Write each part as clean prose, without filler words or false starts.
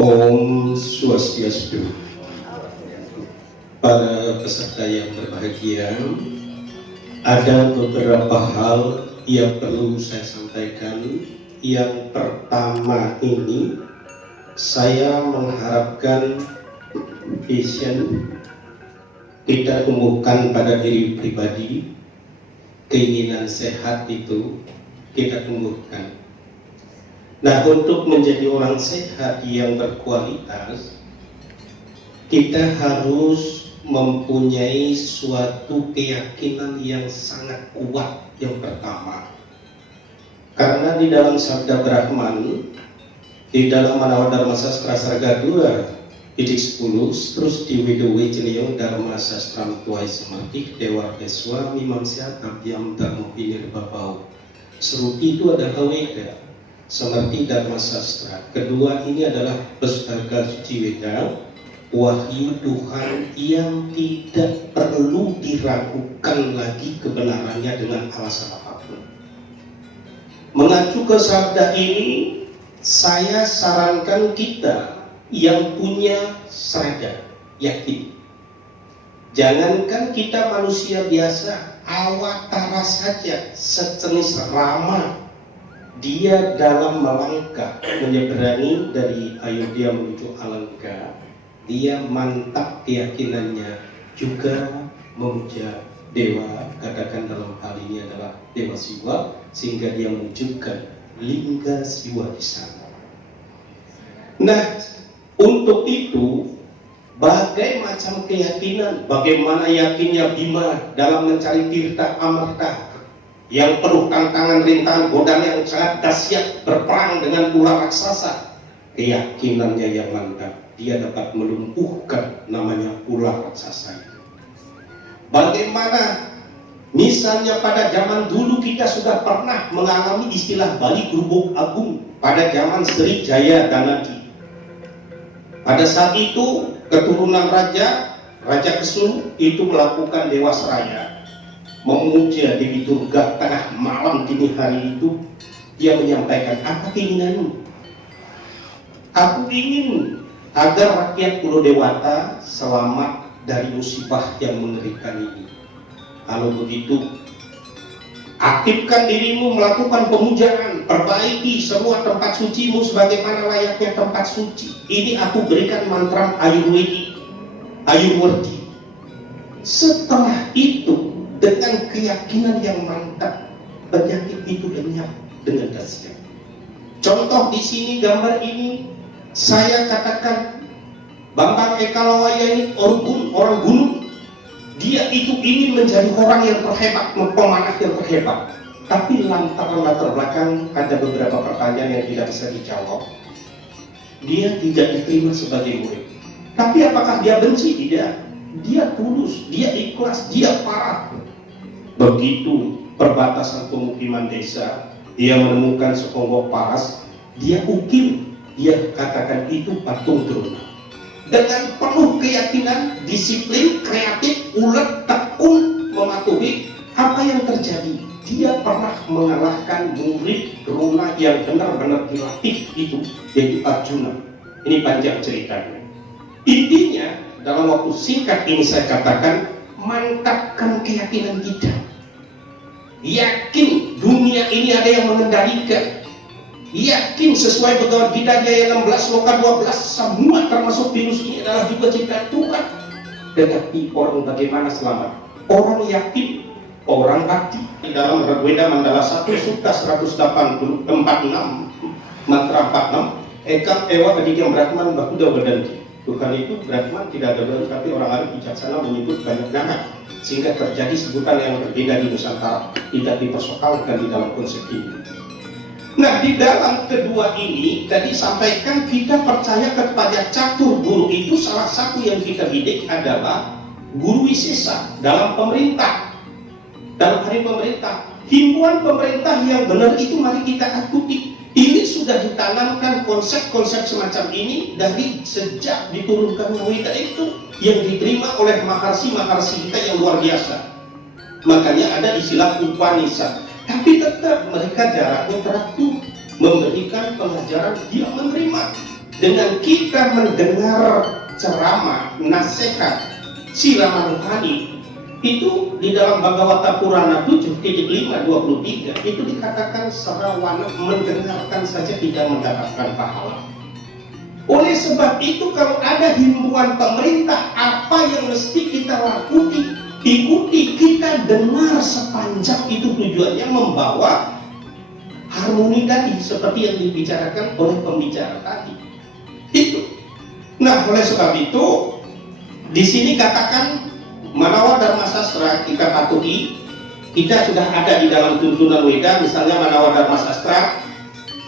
Om Swastiastu. Para peserta yang berbahagia, ada beberapa hal yang perlu saya sampaikan. Yang pertama ini, saya mengharapkan vision kita tumbuhkan pada diri pribadi, keinginan sehat itu kita tumbuhkan. Nah, untuk menjadi orang sehat yang berkualitas, kita harus mempunyai suatu keyakinan yang sangat kuat yang pertama. Karena di dalam Sabda Brahman, di dalam Manawa Dharma Sastra Sarga 2:10, terus di Widowe Jeniyong Dharma Sastram Tuai Semartik Dewa Keswa Mimamsya Tabyam Dharma Pinir Babau. Seruti itu adalah Weda, Semerti Dharma Sastra. Kedua ini adalah Pustaka Suci Weda, wahyu Tuhan yang tidak perlu diragukan lagi kebenarannya dengan alasan apapun. Mengacu ke sabda ini, saya sarankan kita yang punya serada, yakin. Jangankan kita manusia biasa, awatara saja sejenis Rama, dia dalam melangkah menyeberangi dari Ayodhya menuju Alengka, dia mantap keyakinannya juga memuja dewa, katakan dalam hal ini adalah Dewa Siwa, sehingga dia menunjukkan lingga Siwa di sana. Nah, untuk itu bagai macam keyakinan, bagaimana yakinnya Bima dalam mencari tirta amarta yang penuh tantangan, rintangan, godaan yang sangat dahsyat, berperang dengan ular raksasa. Keyakinannya yang mantap, dia dapat melumpuhkan namanya ular raksasa itu. Bagaimana misalnya pada zaman dulu kita sudah pernah mengalami istilah Bali Grubuk Agung pada zaman Sri Jaya Danadi. Pada saat itu keturunan Raja Kesulu itu melakukan Dewa Seraya, memuja Dewi Durga tengah malam dini hari itu. Dia menyampaikan, apa keinginanmu? Aku ingin agar rakyat Pulau Dewata selamat dari musibah yang mengerikan ini. Kalau begitu, aktifkan dirimu melakukan pemujaan, perbaiki semua tempat sucimu sebagaimana layaknya tempat suci. Ini aku berikan mantra Ayurwedi. Setelah itu, dengan keyakinan yang mantap, penyakit itu lenyap dengan dahsyat. Contoh di sini, gambar ini saya katakan Bambang Ekalawaya ini orang gunung. Dia itu ingin menjadi orang yang terhebat, pemanah yang terhebat. Tapi lantaran latar belakang ada beberapa pertanyaan yang tidak bisa dijawab, dia tidak diterima sebagai murid. Tapi apakah dia benci? Tidak. Dia tulus, dia ikhlas, dia parah. Begitu perbatasan pemukiman desa, dia menemukan sekelompok paras, dia ukir, dia katakan itu patung Drona. Dengan penuh keyakinan, disiplin, kreatif, ulet, tekun, mematuhi. Apa yang terjadi? Dia pernah mengalahkan murid Drona yang benar-benar dilatih itu, yaitu Arjuna. Ini panjang ceritanya. Intinya, dalam waktu singkat ini saya katakan, mantapkan keyakinan kita. Yakin dunia ini ada yang mengendalikan. Yakin sesuai Bhagavad Gita Jaya 16 Loka 12, semua termasuk virus ini adalah juga ciptaan Tuhan. Tetapi orang bagaimana selamat? Orang yakin, orang hati. Di dalam Rigveda Mandala 1 Sutta 146 mantra 46, Ekam Ewa Adikam Brahman Bahuda Badanti. Tuhan itu Brahman tidak ada benar, tapi orang Arab bijaksana menyebut banyak nama, sehingga terjadi sebutan yang berbeda di Nusantara, tidak dipersoalkan di dalam konsep ini. Nah, di dalam kedua ini tadi sampaikan kita percaya kepada catur guru. Itu salah satu yang kita bidik adalah guru wisesa dalam pemerintah. Dalam hari pemerintah, himbauan pemerintah yang benar itu mari kita ikuti. Ini sudah sudah ditanamkan konsep-konsep semacam ini dari sejak diturunkan Weda itu yang diterima oleh maharsi-maharsi kita yang luar biasa. Makanya ada istilah Upanishad. Tapi tetap mereka jaraknya teratur, memberikan pengajaran yang menerima. Dengan kita mendengar ceramah, nasihat, siraman rohani, itu di dalam Bhagavata Purana 7.5.23 itu dikatakan sarawana, mendengarkan saja tidak mendapatkan pahala. Oleh sebab itu kalau ada himbauan pemerintah apa yang mesti kita lakukan, ikuti, kita dengar sepanjang itu tujuannya membawa harmoni tadi seperti yang dibicarakan oleh pembicara tadi. Itu. Nah, oleh sebab itu di sini katakan Manawa Dharma Sastra kita patuhi. Kita sudah ada di dalam tuntunan Weda, misalnya Manawa Dharma Sastra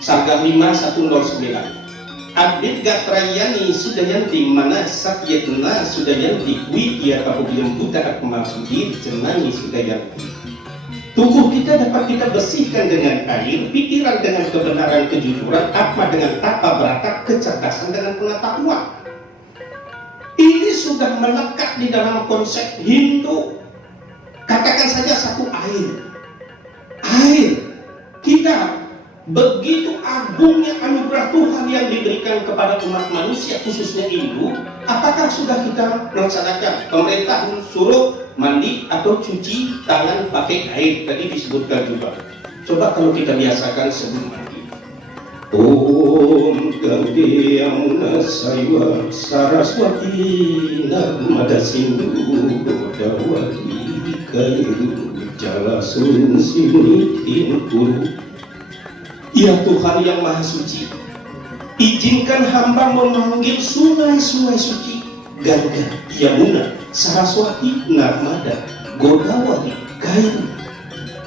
Sarga 5109. Adit gatrayani sudayanti mana satyatna sudayanti widya kabubilam buta akmabudir jenani sudayanti. Tubuh kita dapat kita bersihkan dengan air, pikiran dengan kebenaran kejujuran, atma dengan tata berata, kecerdasan dengan pengetahuan. Ini sudah melekat di dalam konsep Hindu. Katakan saja satu air. Air. Kita begitu agungnya anugerah Tuhan yang diberikan kepada umat manusia, khususnya Hindu. Apakah sudah kita melaksanakan? Pemerintah suruh mandi atau cuci tangan pakai air, tadi disebutkan juga. Coba kalau kita biasakan sebelum mandi. Om Gangge Yamuna Saiwa Saraswati Narmada Sindhu Godawati Kairu Jalasun Sinitin Kuru. Ya Tuhan yang Maha Suci, izinkan hamba memanggil sungai-sungai suci, Gangga, Yamuna, Saraswati, Narmada, Godawati, Kairu,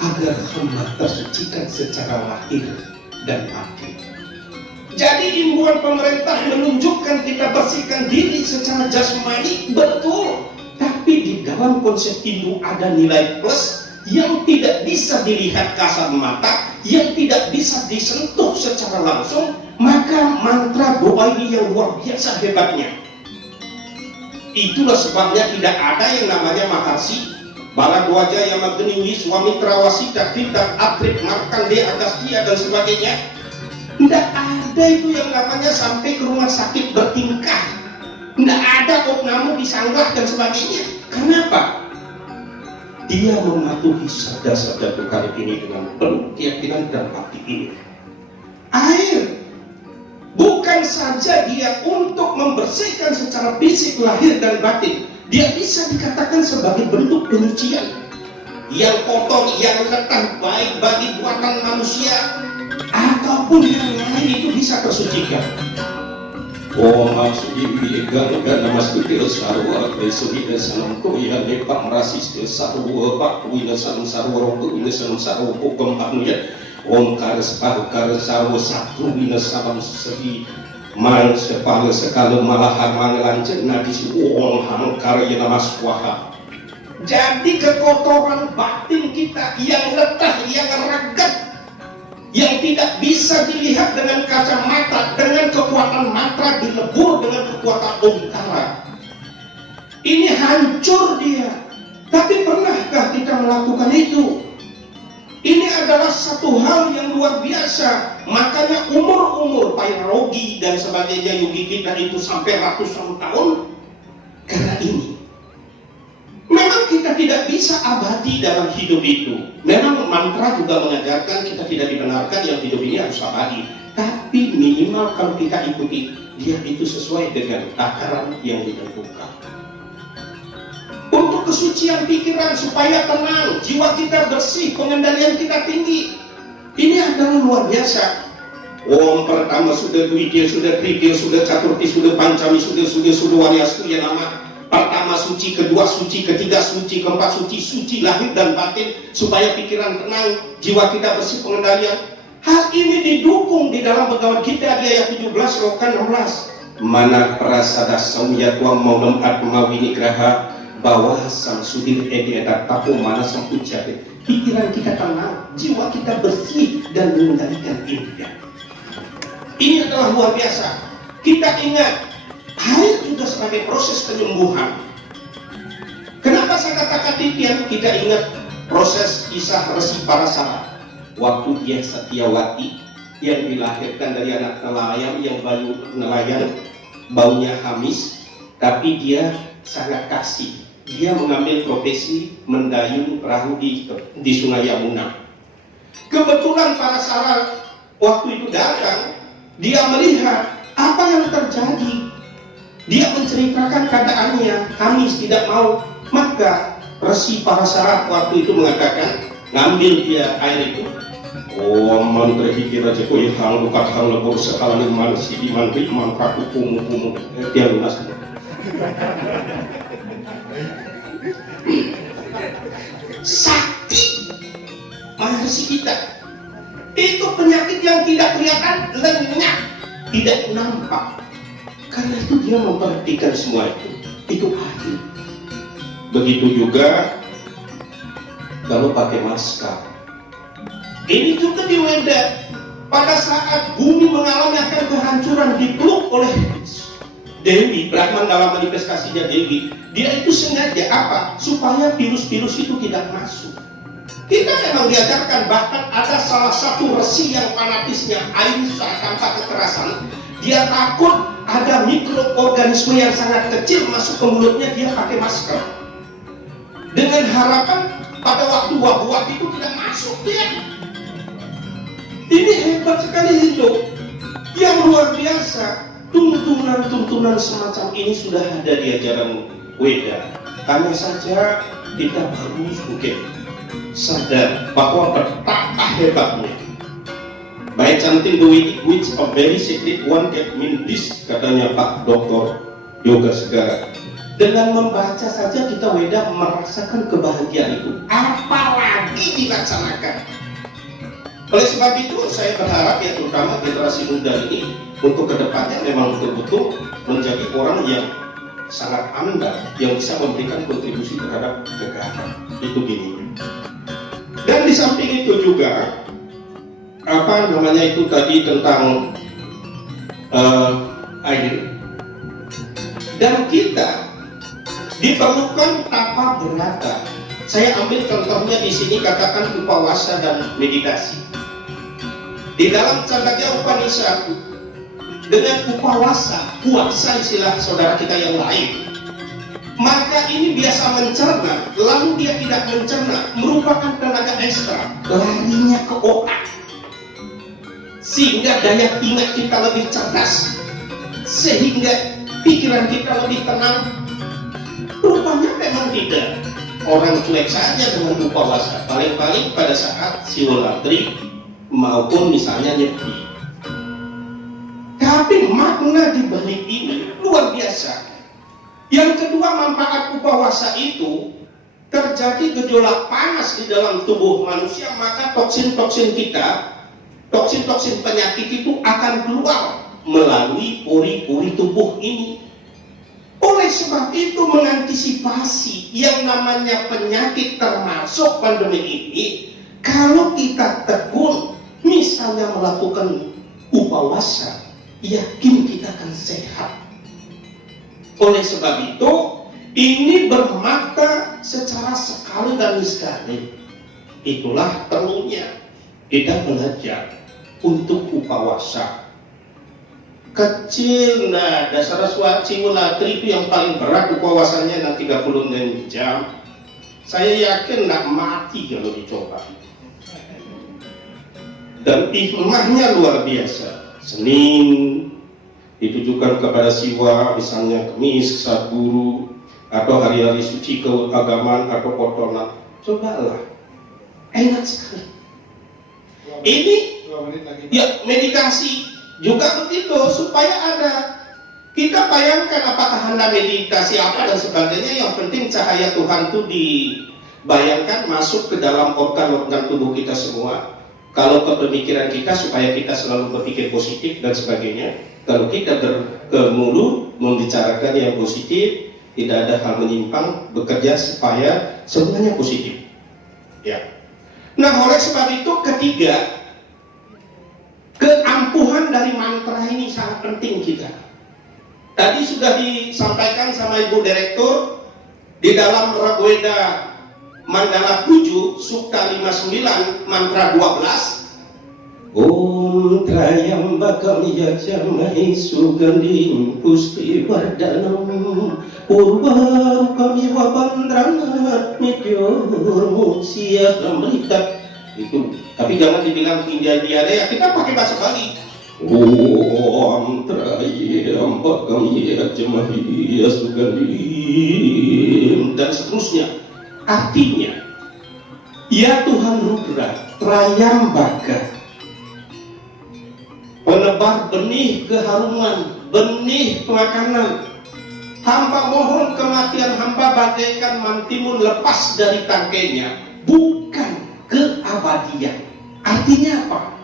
agar hamba tersucikan secara lahir dan batin. Jadi himbauan pemerintah menunjukkan kita bersihkan diri secara jasmani, betul. Tapi di dalam konsep Hindu ada nilai plus yang tidak bisa dilihat kasat mata, yang tidak bisa disentuh secara langsung. Maka mantra doa ini yang luar biasa hebatnya. Itulah sebabnya tidak ada yang namanya maharsi Baladwaja, Yamagni, Wiswamitra, Wasita, Tirta, Atrik, Markandeya, Agastya dan sebagainya. Tidak ada itu yang namanya sampai ke rumah sakit bertingkah. Tidak ada oknamo disanggah dan sebagainya. Kenapa? Dia mematuhi sabda-sabda Tuhan ini dengan penuh keyakinan dan bakti ini. Air bukan saja dia untuk membersihkan secara fisik lahir dan batin, dia bisa dikatakan sebagai bentuk penyucian. Yang kotor, yang letah, baik bagi buatan manusia ataupun yang lain itu bisa tersucikan. Om Maksudi Gana Mastuti Sarwa Besudina Sanam Koya Nepak Rasis Sarwa Pak Wina Sanam Sarwa Rotu Wina Sanam Sarwa Hukum Abnuyat Om Kares Parukar Sarwa Satu Wina Sanam Segi Man Sepala Sekala Malahar Mangelancer Nadis Om Hangkar Yana Maswaha. Jadi kekotoran batin kita yang letah, yang ragat, yang tidak bisa dilihat dengan kacamata, dengan kekuatan mantra dilebur dengan kekuatan omkara. Ini hancur dia. Tapi pernahkah kita melakukan itu? Ini adalah satu hal yang luar biasa. Makanya umur-umur Pairarogi dan sebagainya yogi kita itu sampai ratusan tahun karena ini. Memang kita tidak bisa abadi dalam hidup itu. Memang mantra juga mengajarkan kita tidak dibenarkan yang hidup ini harus abadi. Tapi minimal kalau kita ikuti, dia itu sesuai dengan takaran yang ditentukan. Untuk kesucian pikiran supaya tenang, jiwa kita bersih, pengendalian kita tinggi. Ini adalah luar biasa. Om pertama sudah Dwitya, sudah Tritya, sudah Caturti, sudah Pancami, sudah Wariastu ya nama. Pertama suci, kedua suci, ketiga suci, keempat suci, suci lahir dan batin supaya pikiran tenang, jiwa kita bersih, pengendalian. Hal ini didukung di dalam Bhagavad Gita di ayat 17 sloka 16. Mana prasada samyatwa maudam atma winigraha bawah sang sudir edi edat tapu mana sang ucapin. Pikiran kita tenang, jiwa kita bersih dan mengendalikan ini. Ini adalah luar biasa. Kita ingat, air juga sebagai proses penyembuhan. Kenapa saya katakan demikian? Kita ingat proses kisah Resi Parasara. Waktu dia Setiawati yang dilahirkan dari anak nelayan yang baunya hamis, tapi dia sangat kasih. Dia mengambil profesi mendayung perahu di Sungai Yamuna. Kebetulan Parasara waktu itu datang, dia melihat apa yang terjadi. Dia menceritakan keadaannya, Hamis tidak mau. Maka Resi Parasara waktu itu mengatakan, ngambil dia air itu. Oh, man terpikir aja kok yang lukat hang lebur sekala liman si diman riman kaku kumu dia lunas. Sakti mahasi kita itu penyakit yang tidak kelihatan, lenyap, tidak nampak. Karena itu dia memperhatikan semua itu ahli. Begitu juga kalau pakai masker. Ini juga di Weda, pada saat bumi mengalami akan kehancuran dipeluk oleh Dewi, Brahman dalam manifestasinya Dewi, dia itu sengaja apa? Supaya virus-virus itu tidak masuk. Kita memang diajarkan, bahkan ada salah satu resi yang fanatisnya Ahimsa tanpa kekerasan. Dia takut ada mikroorganisme yang sangat kecil masuk ke mulutnya, dia pakai masker. Dengan harapan pada waktu wabah itu tidak masuk dia. Ini hebat sekali hidup yang luar biasa. Tuntunan-tuntunan semacam ini sudah ada di ajaran Weda. Hanya saja kita baru mungkin sadar bahwa betapa hebatnya. By chanting the Vedic which a very secret one get mean this, katanya Pak Dr. Yoga Segara. Dengan membaca saja kita Weda merasakan kebahagiaan itu, apalagi dilaksanakan. Oleh sebab itu saya berharap ya, terutama generasi muda ini untuk kedepannya memang betul-betul menjadi orang yang sangat andal, yang bisa memberikan kontribusi terhadap negara. Itu gini. Dan di samping itu juga itu tadi tentang air. Dan kita diperlukan tapa berata. Saya ambil contohnya di sini, katakan upawasa dan meditasi. Di dalam Candagya Upanishad, dengan upawasa, puasa istilah saudara kita yang lain, maka ini biasa mencerna, lalu dia tidak mencerna, merupakan tenaga ekstra, larinya ke otak, sehingga daya ingat kita lebih cerdas, sehingga pikiran kita lebih tenang. Rupanya memang tidak. Orang cuek saja dengan upawasa, paling-paling pada saat siwolatri maupun misalnya nyepi. Tapi makna di balik ini luar biasa. Yang kedua, manfaat upawasa itu terjadi gejolak panas di dalam tubuh manusia, maka toksin-toksin kita, toksin-toksin penyakit itu akan keluar melalui pori-pori tubuh ini. Oleh sebab itu, mengantisipasi yang namanya penyakit termasuk pandemi ini, kalau kita tekun misalnya melakukan upawasa, yakin kita akan sehat. Oleh sebab itu, ini bermakna secara sekali dan sekali. Itulah perlunya kita belajar untuk upawasa. Kecil, nah dasar Siwolatri itu yang paling berat upawasanya, nah 36 jam. Saya yakin nak mati kalau dicoba. Dan hikmahnya luar biasa. Senin ditujukan kepada Siwa, misalnya Kemis, saat guru, atau hari-hari suci keagamaan atau Potona. Cobalah, enak sekali. Ini ya meditasi juga begitu, supaya ada, kita bayangkan apakah Anda meditasi apa dan sebagainya, yang penting cahaya Tuhan itu dibayangkan masuk ke dalam organ-organ tubuh kita semua. Kalau kepemikiran kita supaya kita selalu berpikir positif dan sebagainya. Kalau kita ke mulut membicarakan yang positif, tidak ada hal menyimpang, bekerja supaya semuanya positif. Ya. Nah, oleh sebab itu ketiga, Keampuhan dari mantra ini sangat penting kita. Tadi sudah disampaikan sama Ibu Direktur di dalam Raweda Mandala 7 Sukta 59 mantra 12. Om Trayambakam Yajamai Sugandhim Pusti Vardhanam Purvarukami Wabandranat Medyurmutsya Amrita. Itu, tapi jangan dibilang India ya, kita pakai bahasa Bali. Om Trayambakam Yajamai Sugandhim dan seterusnya. Artinya, ya Tuhan Rudra, Trayambaka, penebar benih keharuman, benih makanan. Hamba mohon kematian hamba bagaikan mantimun lepas dari tangkainya, bukan keabadian. Artinya apa?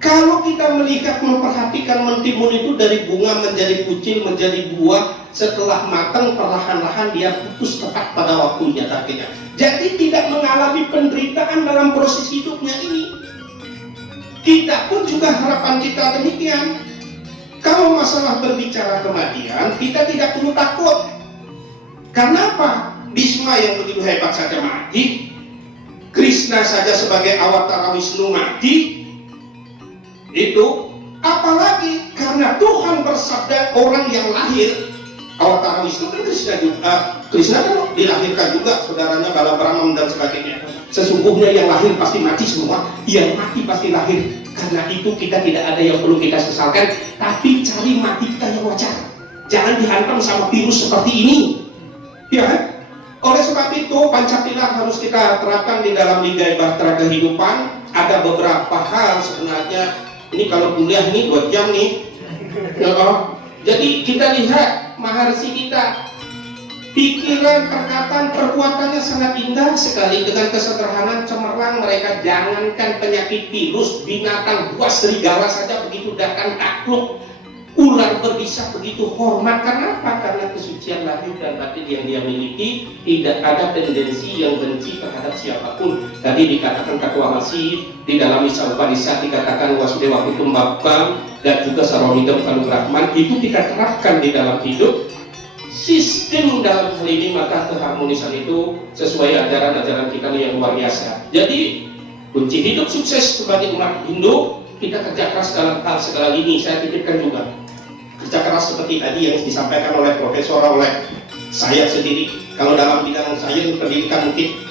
Kalau kita melihat, memperhatikan mentimun itu dari bunga menjadi kucing, menjadi buah, setelah matang perlahan-lahan dia putus tepat pada waktunya tangkainya. Jadi tidak mengalami penderitaan dalam proses hidupnya ini. Kita pun juga harapan kita demikian. Kalau masalah berbicara kematian, kita tidak perlu takut. Karena apa? Bhisma yang begitu hebat saja mati, Krishna saja sebagai awatara Wisnu mati. Itu apalagi karena Tuhan bersabda orang yang lahir awatara Wisnu kan Krishna juga. Krishna kan dilahirkan juga saudaranya Balabrahman dan sebagainya. Sesungguhnya yang lahir pasti mati semua, yang mati pasti lahir. Karena itu kita tidak ada yang perlu kita sesalkan, tapi cari mati kita yang wajar. Jangan dihantam sama virus seperti ini, ya kan? Oleh sebab itu Pancasila harus kita terapkan di dalam Liga Bahtera Kehidupan. Ada beberapa hal sebenarnya. Ini kalau kuliah ini 2 jam nih. Jadi kita lihat Maharsi kita, pikiran, perkataan, perbuatannya sangat indah sekali. Dengan kesederhanaan cemerlang mereka. Jangankan penyakit virus, binatang buas, serigala saja begitu datang takluk. Ular berbisa begitu hormat. Karena apa? Karena kesucian lahir dan batin yang dia miliki. Tidak ada tendensi yang benci terhadap siapapun. Tadi dikatakan Ketua Masih, di dalam Isa Upanishad dikatakan Wasudewa Kutumbapam dan juga Sarwanidam Kanu Brahman. Itu kita terapkan di dalam hidup. Sistem dalam hal ini, maka keharmonisan itu sesuai ajaran-ajaran kita yang luar biasa. Jadi kunci hidup sukses sebagai umat Hindu, kita kerja keras dalam hal segala ini. Saya titipkan juga kerja keras seperti tadi yang disampaikan oleh profesor, oleh saya sendiri. Kalau dalam bidang saya pendidikan mungkin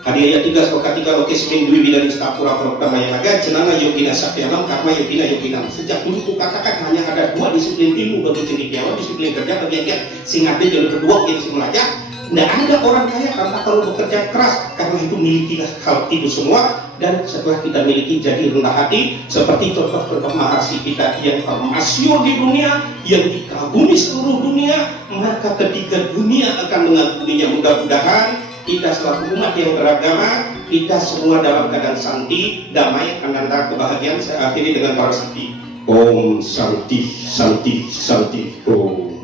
Hadiah 3 Sloka 3 Lokes Mingdui Bidang Istapura Program Mayanaga Cenana Yogina Sakyanam Karma Yogina Yoginam. Sejak dulu kukatakan hanya ada 2 disiplin ilmu bagi cendekiawan, disiplin kerja bagi yang singate jalur kedua yang simulaja. Tidak ada orang kaya karena kalau bekerja keras, karena itu milikilah hal itu semua. Dan setelah kita miliki, jadi rendah hati. Seperti contoh-contoh Maharsi kita yang termasyhur di dunia, yang dikagumi seluruh dunia, maka ketiga dunia akan mengaguminya. Mudah-mudahan kita selaku umat yang beragama, kita semua dalam keadaan santi, damai, ananda, kebahagiaan. Saya akhiri dengan para sakti. Om Santi, Santi, Santi, Om.